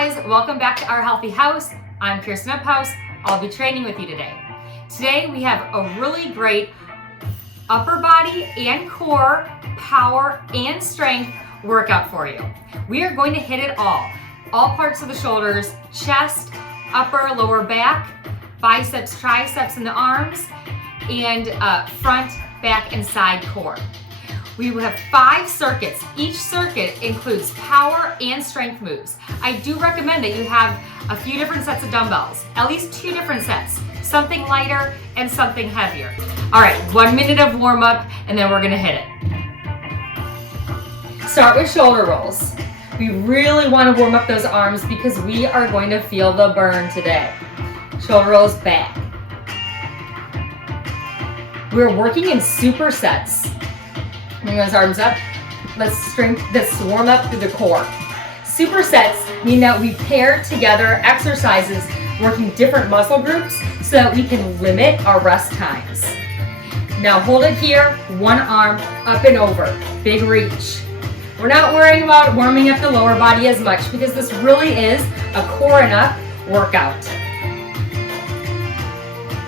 guys, welcome back to our healthy house. I'm Kirsten Uphouse. I'll be training with you today. Today we have a really great upper body and core power and strength workout for you. We are going to hit it all parts of the shoulders, chest, upper, lower back, biceps, triceps in the arms, and front, back, and side core. We will have 5 circuits. Each circuit includes power and strength moves. I do recommend that you have a few different sets of dumbbells, at least 2 different sets, something lighter and something heavier. All right, 1 minute of warm up and then we're gonna hit it. Start with shoulder rolls. We really wanna warm up those arms because we are going to feel the burn today. Shoulder rolls back. We're working in supersets. Bring those arms up. Let's warm up through the core. Supersets mean that we pair together exercises working different muscle groups so that we can limit our rest times. Now hold it here, one arm up and over, big reach. We're not worrying about warming up the lower body as much because this really is a core and up workout.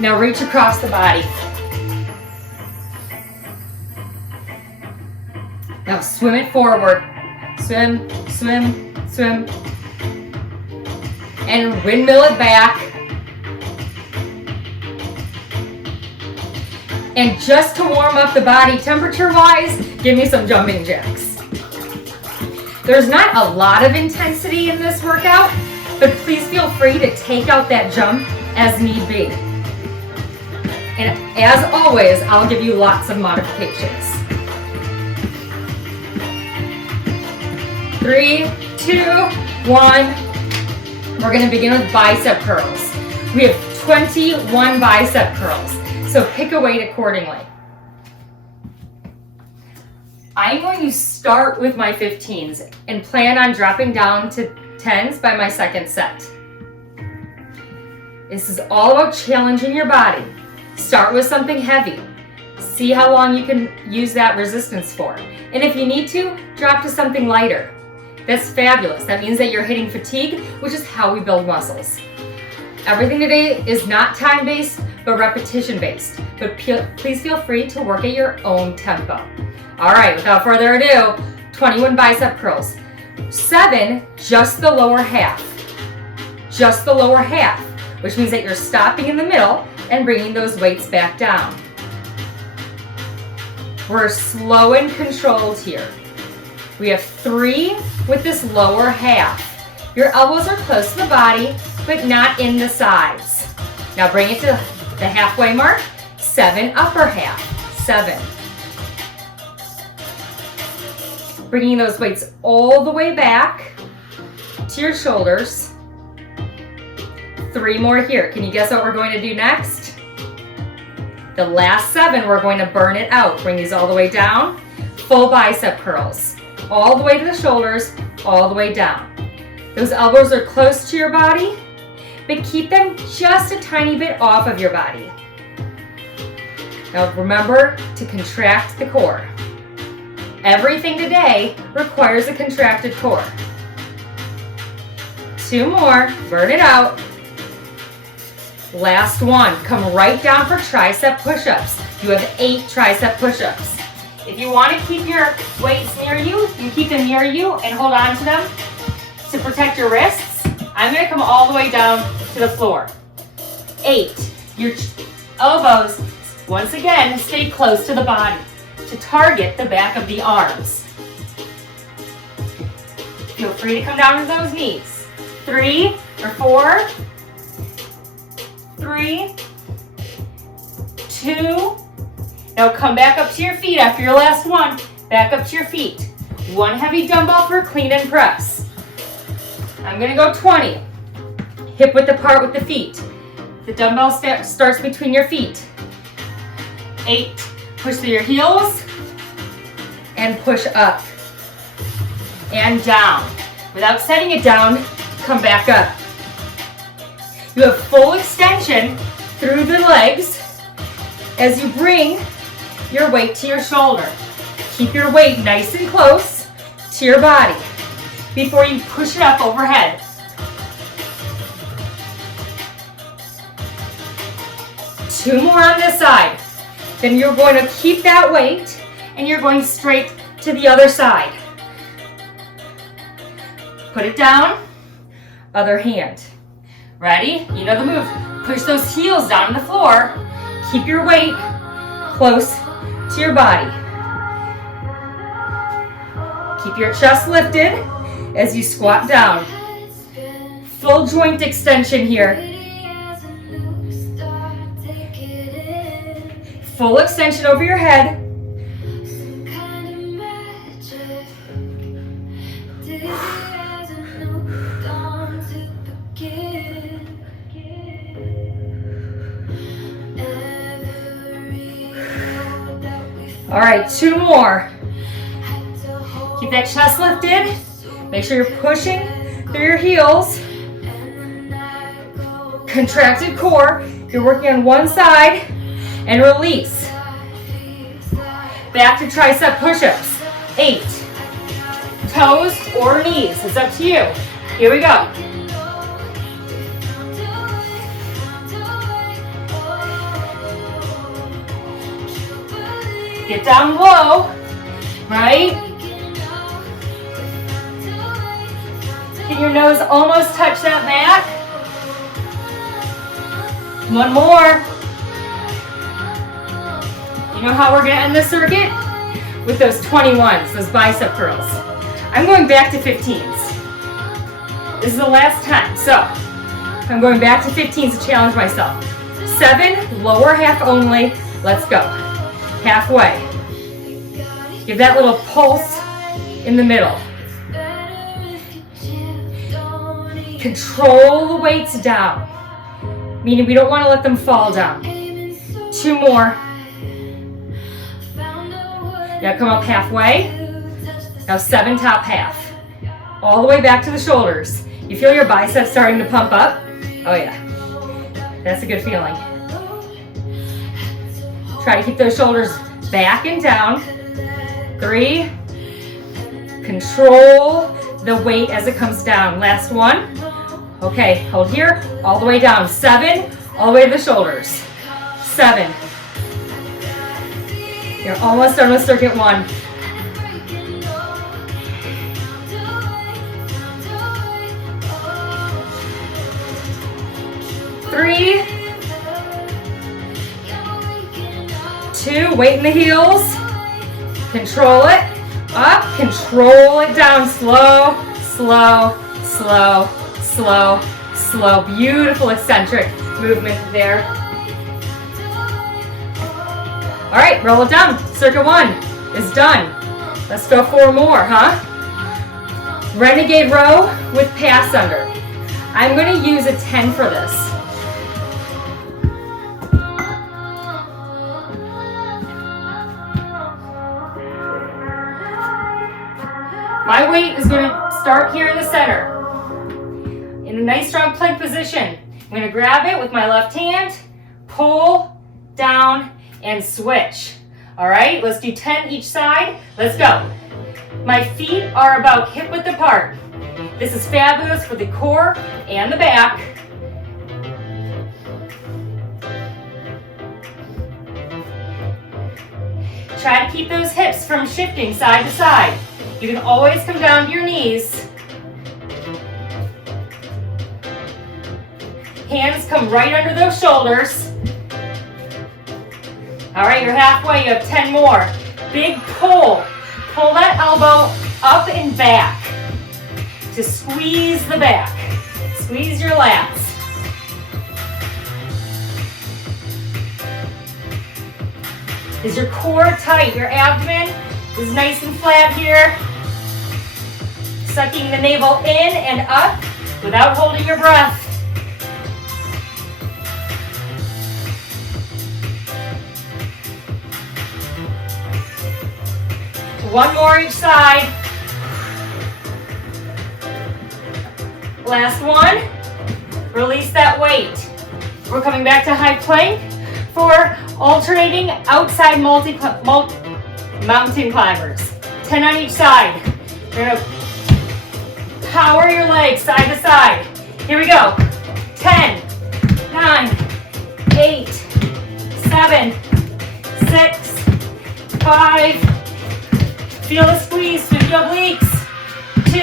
Now reach across the body. Now swim it forward. Swim, swim, swim. And windmill it back. And just to warm up the body temperature-wise, give me some jumping jacks. There's not a lot of intensity in this workout, but please feel free to take out that jump as need be. And as always, I'll give you lots of modifications. 3, 2, 1. We're going to begin with bicep curls. We have 21 bicep curls, so pick a weight accordingly. I'm going to start with my 15s and plan on dropping down to 10s by my second set. This is all about challenging your body. Start with something heavy. See how long you can use that resistance for. And if you need to, drop to something lighter. That's fabulous. That means that you're hitting fatigue, which is how we build muscles. Everything today is not time-based, but repetition-based. But please feel free to work at your own tempo. All right, without further ado, 21 bicep curls. 7, just the lower half. Just the lower half, which means that you're stopping in the middle and bringing those weights back down. We're slow and controlled here. We have 3 with this lower half. Your elbows are close to the body, but not in the sides. Now bring it to the halfway mark. 7, upper half. 7. Bringing those weights all the way back to your shoulders. 3 more here. Can you guess what we're going to do next? The last 7, we're going to burn it out. Bring these all the way down. Full bicep curls. All the way to the shoulders, all the way down. Those elbows are close to your body, but keep them just a tiny bit off of your body. Now remember to contract the core. Everything today requires a contracted core. 2 more, burn it out. Last 1, come right down for tricep push-ups. You have 8 tricep push-ups. If you want to keep your weights near you, you can keep them near you and hold on to them to protect your wrists. I'm going to come all the way down to the floor. 8, your elbows, once again, stay close to the body to target the back of the arms. Feel free to come down to those knees. 3 or 4, 3, 2. Now come back up to your feet after your last one. Back up to your feet. 1 heavy dumbbell for clean and press. I'm going to go 20. Hip width apart with the feet. The dumbbell starts between your feet. 8. Push through your heels. And push up. And down. Without setting it down, come back up. You have full extension through the legs as you bring your weight to your shoulder. Keep your weight nice and close to your body before you push it up overhead. 2 more on this side. Then you're going to keep that weight and you're going straight to the other side. Put it down, other hand. Ready? You know the move. Push those heels down on the floor. Keep your weight close to your body. Keep your chest lifted as you squat down. Full joint extension here. Full extension over your head. All right, 2 more. Keep that chest lifted. Make sure you're pushing through your heels. Contracted core. You're working on one side and release. Back to tricep push-ups. 8. Toes or knees. It's up to you. Here we go. Get down low, right? Can your nose almost touch that mat? 1 more. You know how we're gonna end the circuit? With those 21s, those bicep curls. I'm going back to 15s. This is the last time, so I'm going back to 15s to challenge myself. 7, lower half only. Let's go. Halfway. Give that little pulse in the middle. Control the weights down, meaning we don't want to let them fall down. 2 more. Now come up halfway. Now 7 top half. All the way back to the shoulders. You feel your biceps starting to pump up? Oh yeah. That's a good feeling. Try to keep those shoulders back and down. 3. Control the weight as it comes down. Last one. Okay, hold here, all the way down. 7, all the way to the shoulders. 7. You're almost done with circuit 1. 3, 2, weight in the heels. Control it. Up, control it down. Slow, slow, slow, slow, slow. Beautiful eccentric movement there. All right, roll it down. Circuit 1 is done. Let's go 4 more, huh? Renegade row with pass under. I'm going to use a 10 for this. My weight is going to start here in the center. In a nice strong plank position. I'm going to grab it with my left hand, pull, down, and switch. All right, let's do 10 each side. Let's go. My feet are about hip width apart. This is fabulous for the core and the back. Try to keep those hips from shifting side to side. You can always come down to your knees. Hands come right under those shoulders. All right, you're halfway. You have 10 more. Big pull. Pull that elbow up and back to squeeze the back. Squeeze your lats. Is your core tight? Your abdomen is nice and flat here. Sucking the navel in and up without holding your breath. One more each side. Last one. Release that weight. We're coming back to high plank for alternating outside mountain climbers. 10 on each side. You're gonna power your legs side to side. Here we go. 10, 9, 8, 7, 6, 5. Feel the squeeze through the obliques. 2,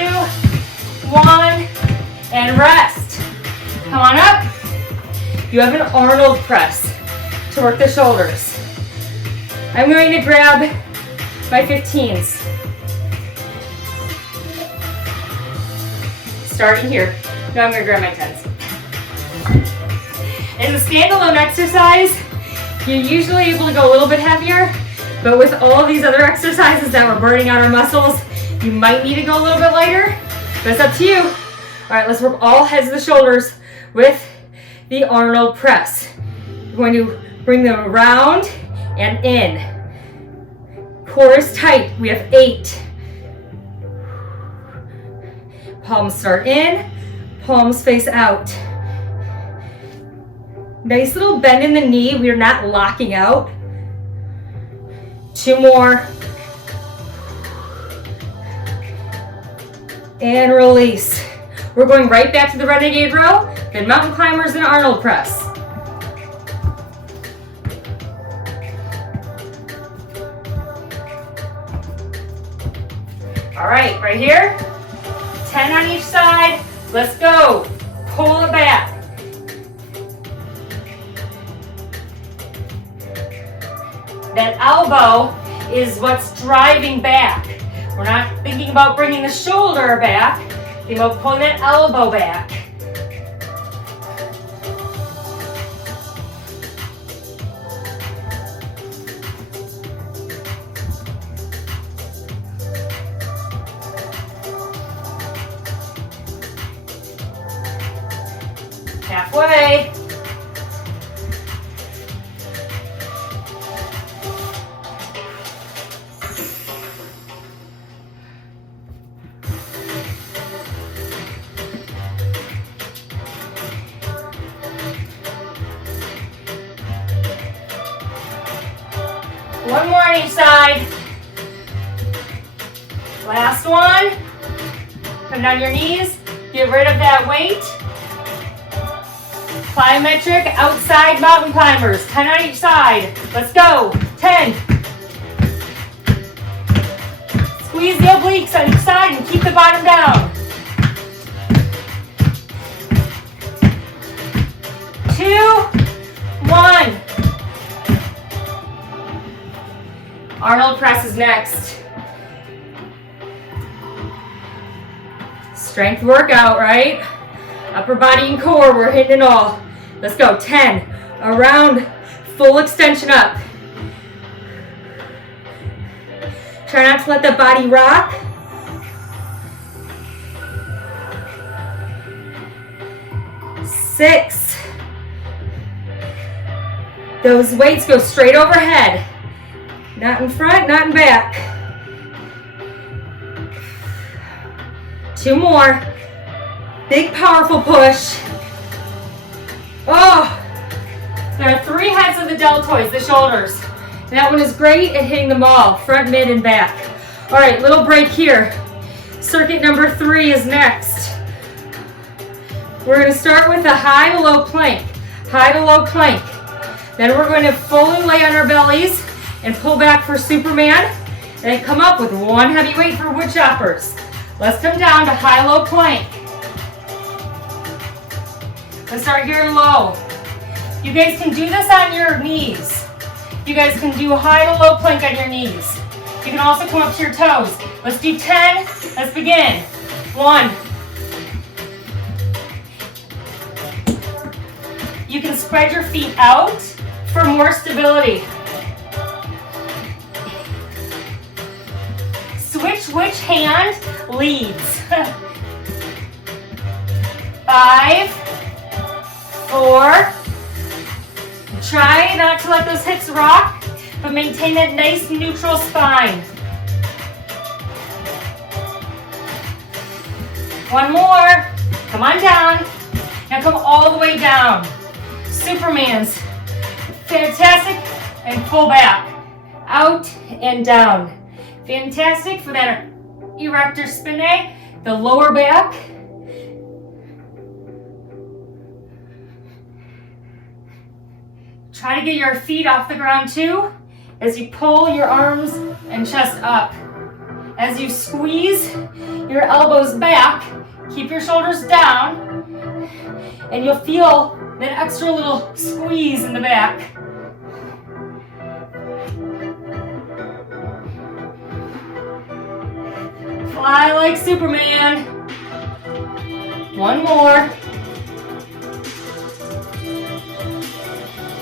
1, and rest. Come on up. You have an Arnold press to work the shoulders. I'm going to grab my 15s. Starting here. Now I'm going to grab my 10s. In the standalone exercise, you're usually able to go a little bit heavier, but with all of these other exercises that we're burning out our muscles, you might need to go a little bit lighter, but it's up to you. All right, let's work all heads of the shoulders with the Arnold press. We're going to bring them around and in. Core is tight. We have 8. Palms start in, palms face out. Nice little bend in the knee. We are not locking out. 2 more. And release. We're going right back to the Renegade row, then mountain climbers and Arnold press. All right here. 10 on each side. Let's go. Pull it back. That elbow is what's driving back. We're not thinking about bringing the shoulder back. Think about pulling that elbow back. Halfway. One more on each side. Last one. Come down your knees. Get rid of that weight. Plyometric outside mountain climbers. 10 on each side. Let's go. 10. Squeeze the obliques on each side and keep the bottom down. 2, 1. Arnold press is next. Strength workout, right? Upper body and core, we're hitting it all. Let's go. 10. Around, full extension up. Try not to let the body rock. 6. Those weights go straight overhead. Not in front, not in back. 2 more. Big, powerful push. Oh, there are 3 heads of the deltoids, the shoulders. And that one is great at hitting them all, front, mid, and back. All right, little break here. Circuit number 3 is next. We're going to start with a high to low plank. High to low plank. Then we're going to fully lay on our bellies and pull back for Superman, and then come up with 1 heavy weight for Woodchoppers. Let's come down to high-low plank. Let's start here low. You guys can do this on your knees. You guys can do a high to low plank on your knees. You can also come up to your toes. Let's do 10. Let's begin. 1. You can spread your feet out for more stability. Switch which hand leads. 5, 4. Try not to let those hips rock, but maintain that nice neutral spine. 1 more. Come on down. Now come all the way down. Superman's. Fantastic. And pull back. Out and down. Fantastic for that erector spinae, the lower back. Try to get your feet off the ground too as you pull your arms and chest up. As you squeeze your elbows back, keep your shoulders down, and you'll feel that extra little squeeze in the back. Fly like Superman. One more.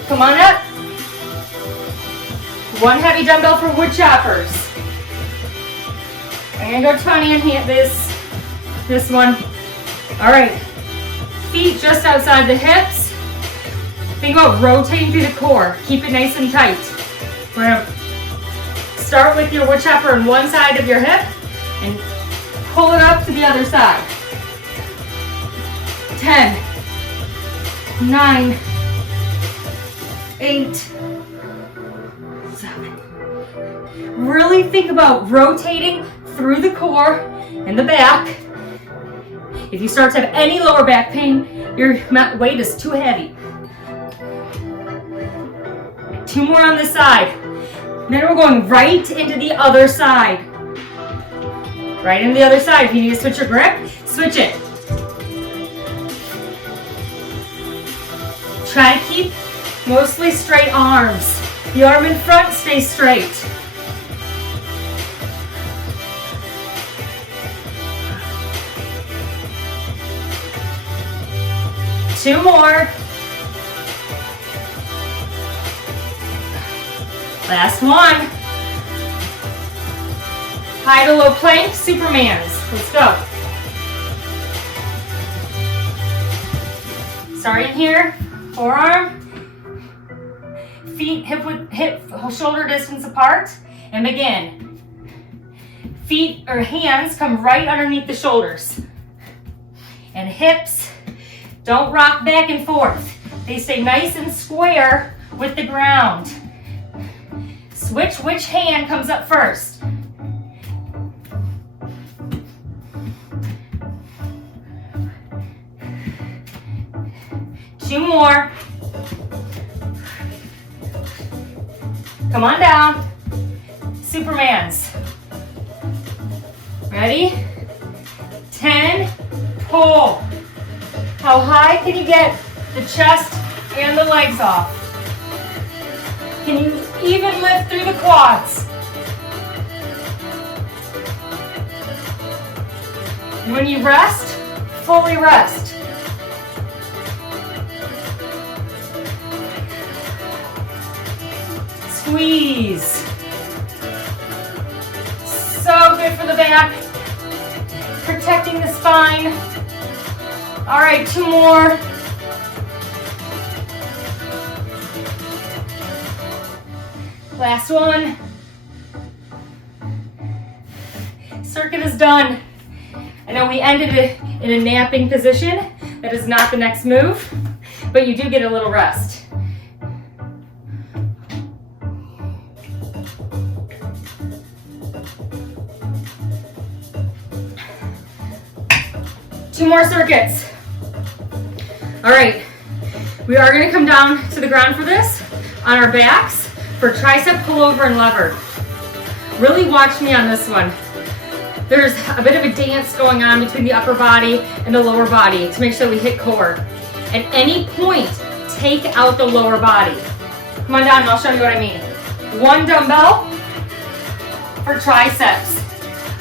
Come on up. One heavy dumbbell for woodchoppers. I'm gonna go 20 and hit this one. All right, feet just outside the hips. Think about rotating through the core. Keep it nice and tight. We're gonna start with your woodchopper on one side of your hip and pull it up to the other side. 10, 9, 8, 7. Really think about rotating through the core and the back. If you start to have any lower back pain, your weight is too heavy. 2 more on this side. Then we're going right into the other side. Right into the other side. If you need to switch your grip, switch it. Try to keep mostly straight arms. The arm in front stays straight. Two more. Last one. High to low plank, Supermans. Let's go. Starting here, forearm, feet hip shoulder distance apart, and begin. Feet or hands come right underneath the shoulders. And hips don't rock back and forth. They stay nice and square with the ground. Switch which hand comes up first. Two more. Come on down. Supermans. Ready? 10, pull. How high can you get the chest and the legs off? Can you even lift through the quads? When you rest, fully rest. Squeeze. So good for the back. Protecting the spine. All right, 2 more. Last one. Circuit is done. I know we ended it in a napping position. That is not the next move, but you do get a little rest. Two more circuits. All right, we are going to come down to the ground for this on our backs for tricep, pullover, and lever. Really watch me on this one. There's a bit of a dance going on between the upper body and the lower body to make sure we hit core. At any point, take out the lower body. Come on down and I'll show you what I mean. 1 dumbbell for triceps.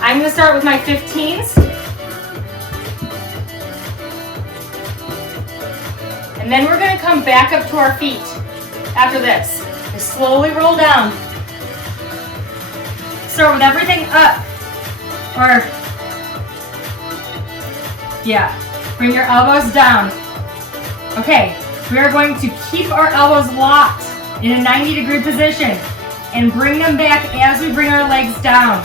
I'm going to start with my 15s. And then we're going to come back up to our feet after this. And slowly roll down. Start with everything up. Or, yeah, bring your elbows down. Okay, we are going to keep our elbows locked in a 90-degree position and bring them back as we bring our legs down.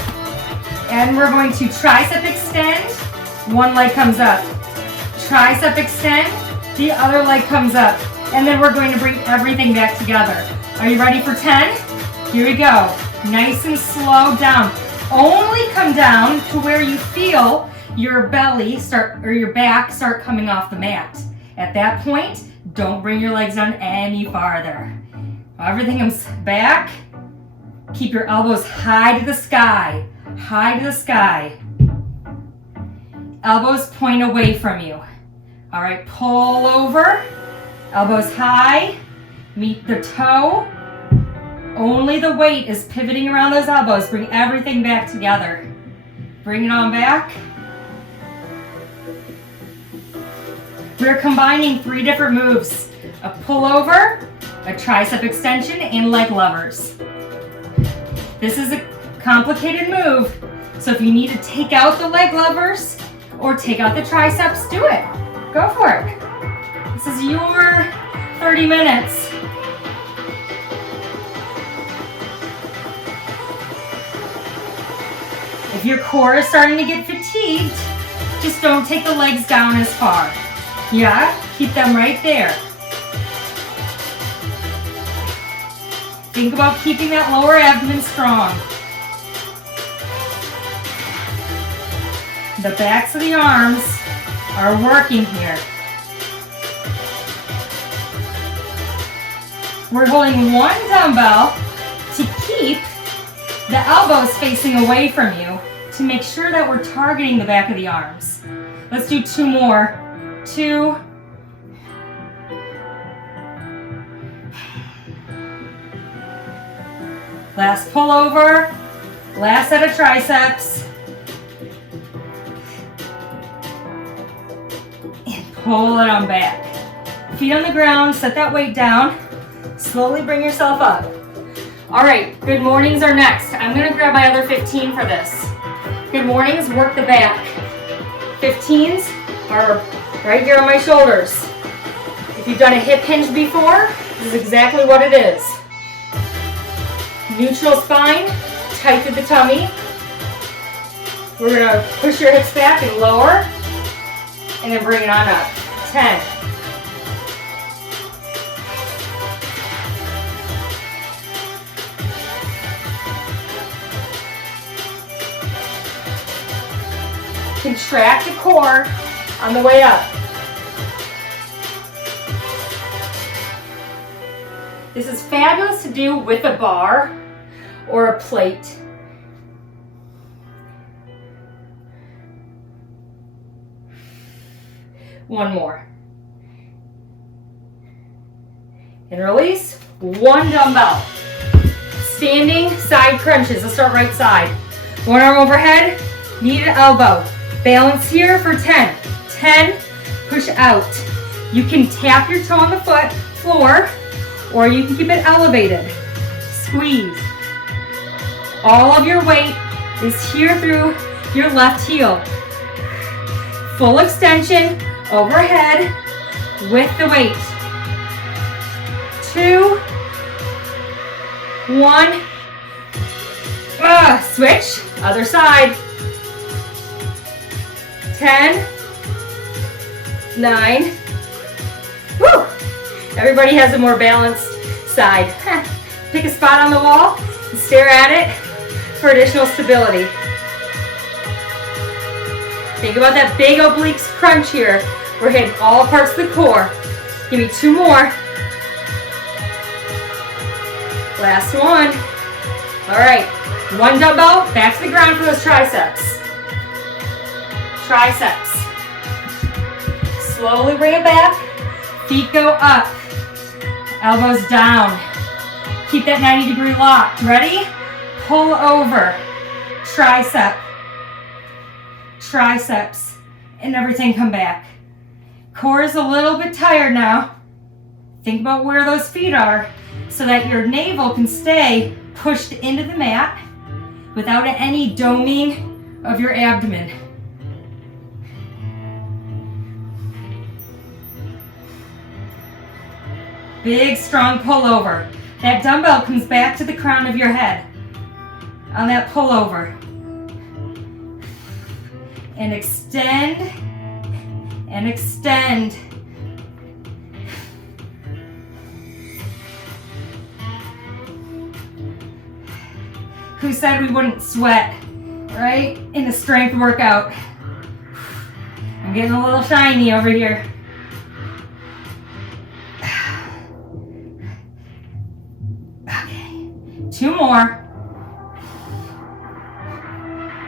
And we're going to tricep extend, one leg comes up. Tricep extend, the other leg comes up. And then we're going to bring everything back together. Are you ready for 10? Here we go. Nice and slow down. Only come down to where you feel your belly or your back start coming off the mat. At that point, don't bring your legs down any farther. Everything comes back. Keep your elbows high to the sky. High to the sky. Elbows point away from you. All right, pull over. Elbows high. Meet the toe. Only the weight is pivoting around those elbows. Bring everything back together. Bring it on back. We're combining 3 different moves. A pullover, a tricep extension, and leg levers. This is a complicated move, so if you need to take out the leg levers or take out the triceps, do it. Go for it. This is your 30 minutes. If your core is starting to get fatigued, just don't take the legs down as far. Yeah, keep them right there. Think about keeping that lower abdomen strong. The backs of the arms are working here. We're holding one dumbbell to keep the elbows facing away from you to make sure that we're targeting the back of the arms. Let's do 2 more. 2. Last pullover. Last set of triceps. And pull it on back. Feet on the ground, set that weight down. Slowly bring yourself up. All right, good mornings are next. I'm gonna grab my other 15 for this. Good mornings, work the back. 15s are right here on my shoulders. If you've done a hip hinge before, this is exactly what it is. Neutral spine, tight to the tummy. We're gonna push your hips back and lower, and then bring it on up. 10. Contract the core on the way up. This is fabulous to do with a bar or a plate. One more. And release. 1 dumbbell. Standing side crunches. Let's start right side. 1 arm overhead, knee to elbow. Balance here for 10. 10, push out. You can tap your toe on the floor, or you can keep it elevated. Squeeze. All of your weight is here through your left heel. Full extension, overhead, with the weight. 2, 1. Switch, other side. 10, 9. Woo! Everybody has a more balanced side. Pick a spot on the wall and stare at it for additional stability. Think about that big obliques crunch here. We're hitting all parts of the core. Give me 2 more. Last one. All right, 1 dumbbell, back to the ground for those triceps. Triceps. Slowly bring it back. Feet go up. Elbows down. Keep that 90-degree locked. Ready? Pull over. Tricep. Triceps. And everything come back. Core is a little bit tired now. Think about where those feet are so that your navel can stay pushed into the mat without any doming of your abdomen. Big, strong pullover. That dumbbell comes back to the crown of your head on that pullover. And extend and extend. Who said we wouldn't sweat, right? In a strength workout. I'm getting a little shiny over here. 2 more.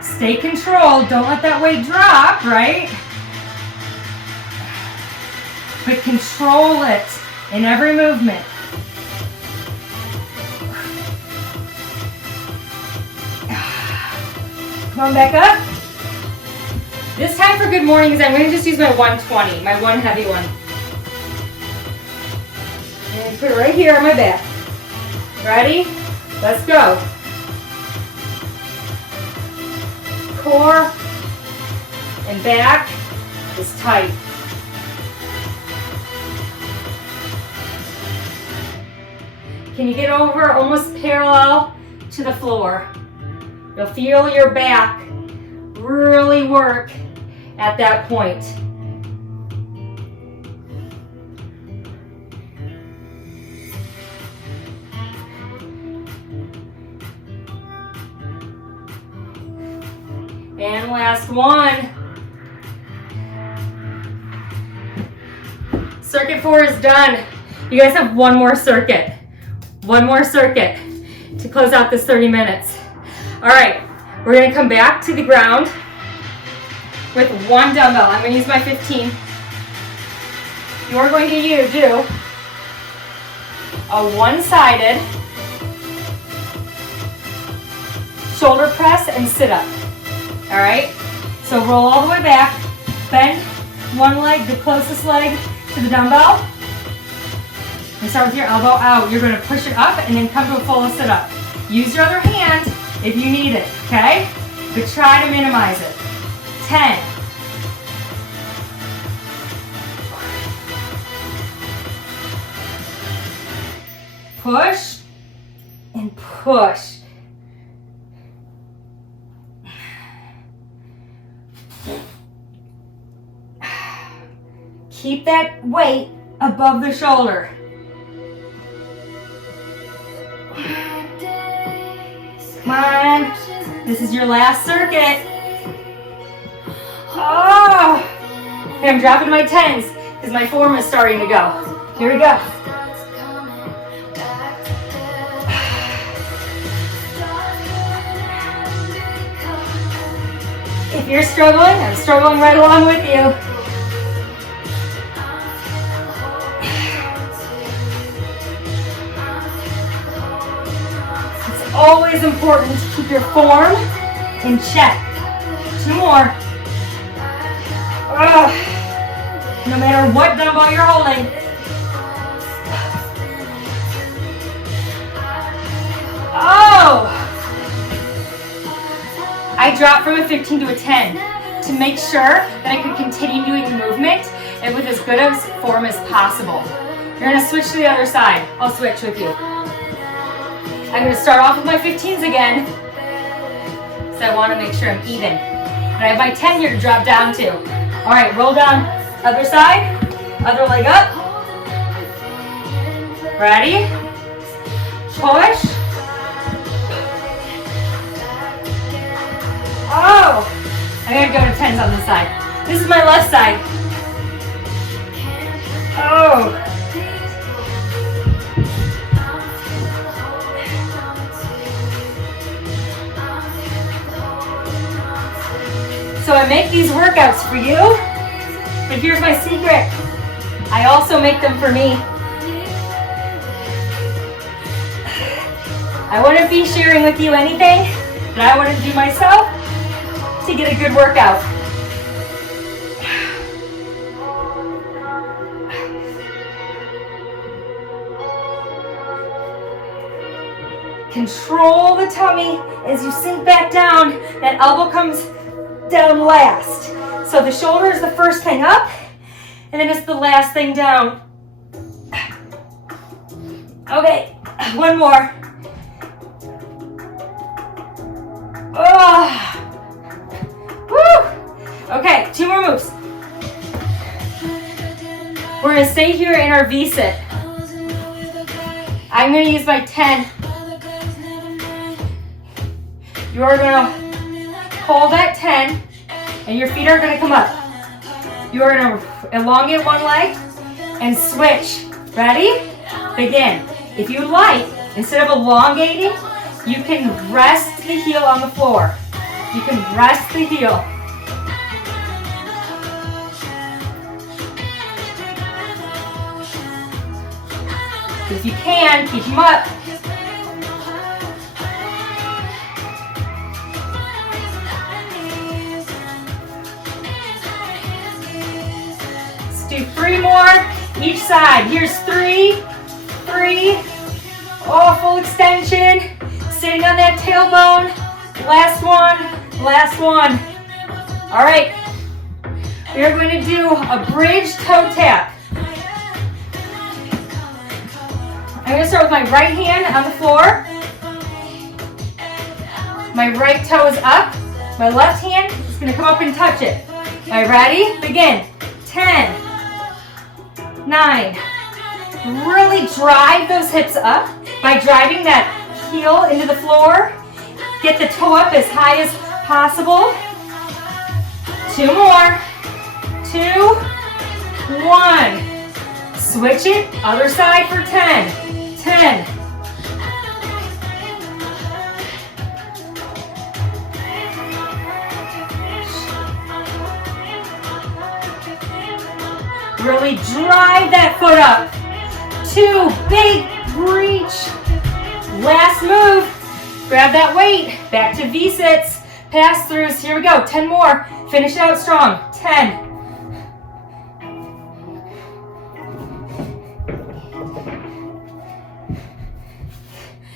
Stay controlled. Don't let that weight drop, right? But control it in every movement. Come on, back up. This time for good mornings, I'm going to just use my 120, my one heavy one. And put it right here on my back. Ready? Let's go. Core and back is tight. Can you get over almost parallel to the floor? You'll feel your back really work at that point. And last one. Circuit 4 is done. You guys have one more circuit. One more circuit to close out this 30 minutes. All right, we're gonna come back to the ground with one dumbbell. I'm gonna use my 15. You're going to do a one-sided shoulder press and sit up. All right, so roll all the way back, bend one leg, the closest leg to the dumbbell. And start with your elbow out. You're going to push it up and then come to a full sit up. Use your other hand if you need it, okay? But try to minimize it. 10. Push and push. Keep that weight above the shoulder. Come on. This is your last circuit. Oh! Okay, I'm dropping my 10s because my form is starting to go. Here we go. If you're struggling, I'm struggling right along with you. Always important to keep your form in check. 2 more. No matter what dumbbell you're holding. Oh! I dropped from a 15 to a 10 to make sure that I could continue doing the movement and with as good a form as possible. You're going to switch to the other side. I'll switch with you. I'm going to start off with my 15s again, so I want to make sure I'm even. And I have my 10 here to drop down to. All right, roll down, other side, other leg up. Ready? Push. Oh, I'm going to go to 10s on this side. This is my left side. Oh. So I make these workouts for you, but here's my secret. I also make them for me. I wouldn't be sharing with you anything that I wouldn't do myself to get a good workout. Control the tummy as you sink back down. That elbow comes down last. So the shoulder is the first thing up, and then it's the last thing down. Okay, one more. Oh. Woo. Okay, 2 more moves. We're going to stay here in our V-sit. I'm going to use my 10. You're going to hold that 10, and your feet are going to come up. You're going to elongate one leg and switch. Ready? Begin. If you like, instead of elongating, You can rest the heel on the floor. You can rest the heel. If you can, keep them up. Let's do 3 more each side. Here's 3, 3. Oh, full extension. Sitting on that tailbone. Last one, last one. All right. We are going to do a bridge toe tap. I'm going to start with my right hand on the floor. My right toe is up. My left hand is going to come up and touch it. All right, ready? Begin. 10, 9. Really drive those hips up by driving that heel into the floor. Get the toe up as high as possible. 2 more. 2, 1. Switch it. Other side for 10. 10. Really drive that foot up. 2, big reach. Last move. Grab that weight. Back to V-sits. Pass-throughs. Here we go. 10 more. Finish it out strong. 10.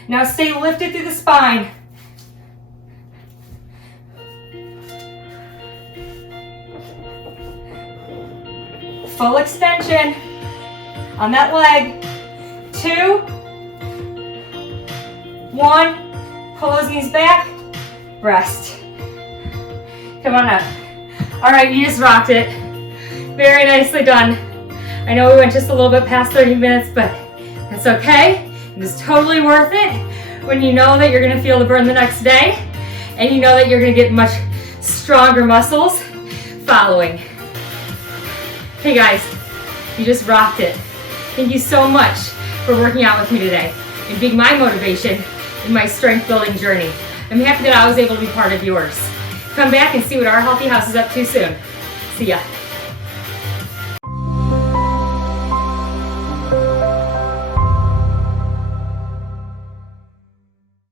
Now stay lifted through the spine. Full extension on that leg. 2, 1. Pull those knees back. Rest. Come on up. All right, you just rocked it. Very nicely done. I know we went just a little bit past 30 minutes, but that's okay. It's totally worth it when you know that you're going to feel the burn the next day and you know that you're going to get much stronger muscles following. Hey guys, you just rocked it. Thank you so much for working out with me today and being my motivation in my strength building journey. I'm happy that I was able to be part of yours. Come back and see what our Healthy House is up to soon. See ya.